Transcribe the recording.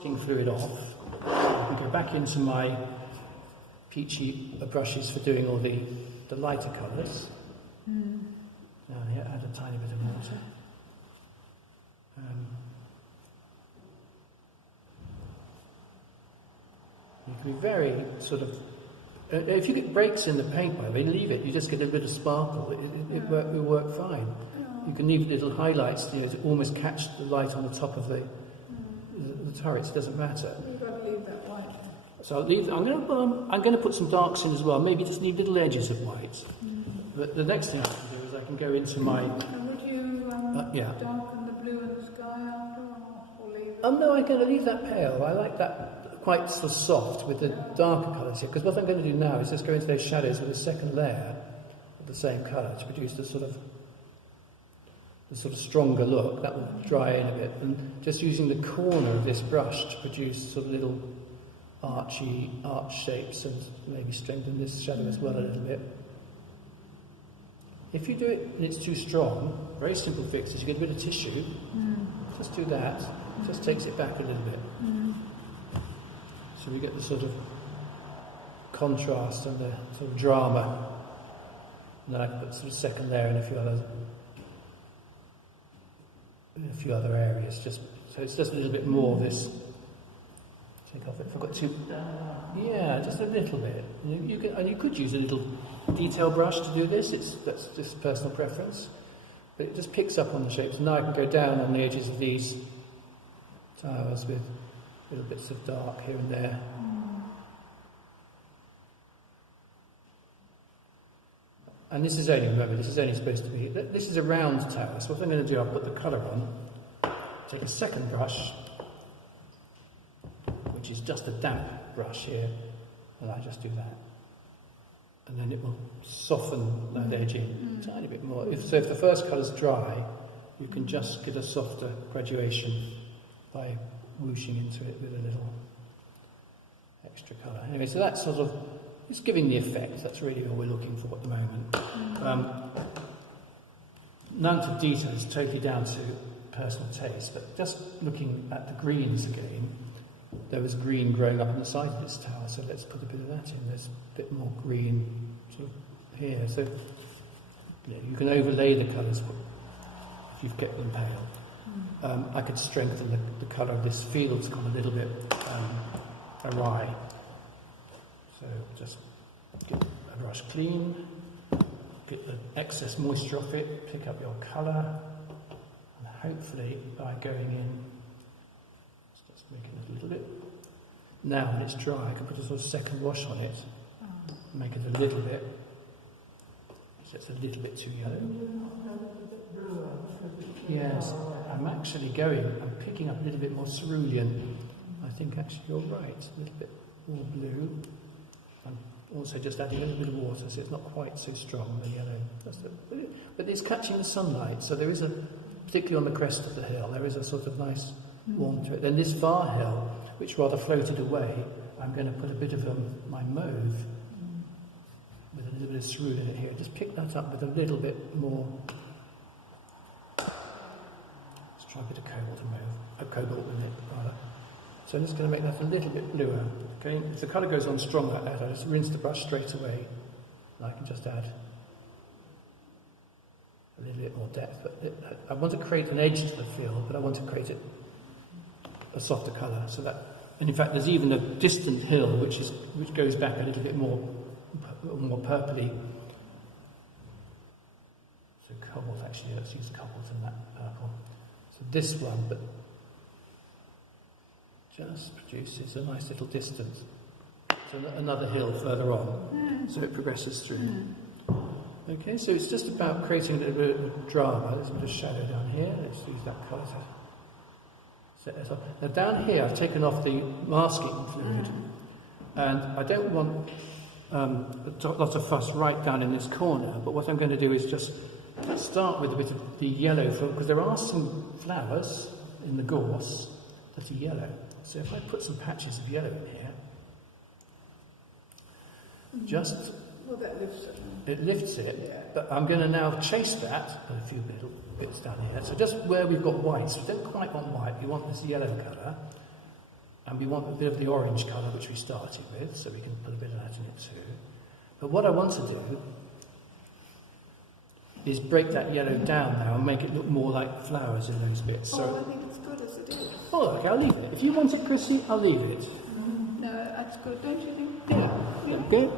masking fluid off. I can go back into my peachy brushes for doing all the lighter colours. Now here, add a tiny bit of water. You can be very sort of. If you get breaks in the paint, by the way, leave it. You just get a bit of sparkle. It will work fine. You can leave little highlights, to almost catch the light on the top of the turrets. It doesn't matter. You've got to leave that white. So I'll leave. I'm going to put some darks in as well. Maybe just leave little edges of white. But the next thing I can do is I can go into my. And would you darken the blue in the sky after, or leave it? No, I'm going to leave that pale. I like that quite sort of soft with the darker colours here. Because what I'm going to do now is just go into those shadows with a second layer of the same colour to produce the sort of stronger look. That will dry in a bit, and just using the corner of this brush to produce sort of little arch shapes and maybe strengthen this shadow as well a little bit. If you do it and it's too strong, very simple fix is you get a bit of tissue, just do that, just takes it back a little bit. So we get the sort of contrast and the sort of drama. And then I can put sort of second layer in a few other areas, just so it's just a little bit more of this. Take off it. If I've got too, just a little bit. You could use a little detail brush to do this. That's just personal preference, but it just picks up on the shapes. And now I can go down on the edges of these towers with little bits of dark here and there. And this is only supposed to be. This is a round tower. So what I'm going to do, I'll put the colour on. Take a second brush, which is just a damp brush here, and I just do that. And then it will soften that edge in a tiny bit more. If the first colour's dry, you can just get a softer graduation by whooshing into it with a little extra colour. Anyway, so that's sort of, it's giving the effect. That's really all we're looking for at the moment. None of detail is totally down to personal taste, but just looking at the greens again, there was green growing up on the side of this tower, so let's put a bit of that in. There's a bit more green sort of here. So you can overlay the colours if you've kept them pale. I could strengthen the colour of this field's gone a little bit awry. So just get a brush clean, get the excess moisture off it, pick up your colour, and hopefully by going in, just make it a little bit. Now when it's dry, I can put a sort of second wash on it, make it a little bit, so it's a little bit too yellow. Yes, I'm picking up a little bit more cerulean. I think actually you're right, a little bit more blue. I'm also just adding a little bit of water, so it's not quite so strong, the yellow. But it's catching the sunlight, so there is particularly on the crest of the hill, there is a sort of nice warmth to it. Then this far hill, which rather floated away, I'm going to put a bit of my mauve with a little bit of cerulean in it here. Just pick that up with a little bit more. Let's try a bit of cobalt in it, rather. So I'm just going to make that a little bit bluer. Okay, if the colour goes on strong like that, I just rinse the brush straight away, and I can just add a little bit more depth. But I want to create an edge to the field, but I want to create a softer colour. So that, and in fact, there's even a distant hill which goes back a little bit more purpley. So cobalt, actually, let's use cobalt in that purple. So this one, but just produces a nice little distance. So another hill further on, so it progresses through. Okay, so it's just about creating a little bit of drama. There's a bit of shadow down here. Let's use that colour to set that up. Now down here, I've taken off the masking fluid, and I don't want a lot of fuss right down in this corner. But what I'm going to do is just start with a bit of the yellow, because there are some flowers in the gorse that are yellow. So if I put some patches of yellow in here, it lifts it, but I'm going to now chase that with a few little bits down here. So just where we've got white, so we don't quite want white, we want this yellow colour. And we want a bit of the orange colour, which we started with, so we can put a bit of that in it too. But what I want to do is break that yellow down now and make it look more like flowers in those bits. So, I think it's good as it is. oh, okay, I'll leave it. If you want it, Chrissy, I'll leave it. No, that's good, don't you think? Yeah. Okay.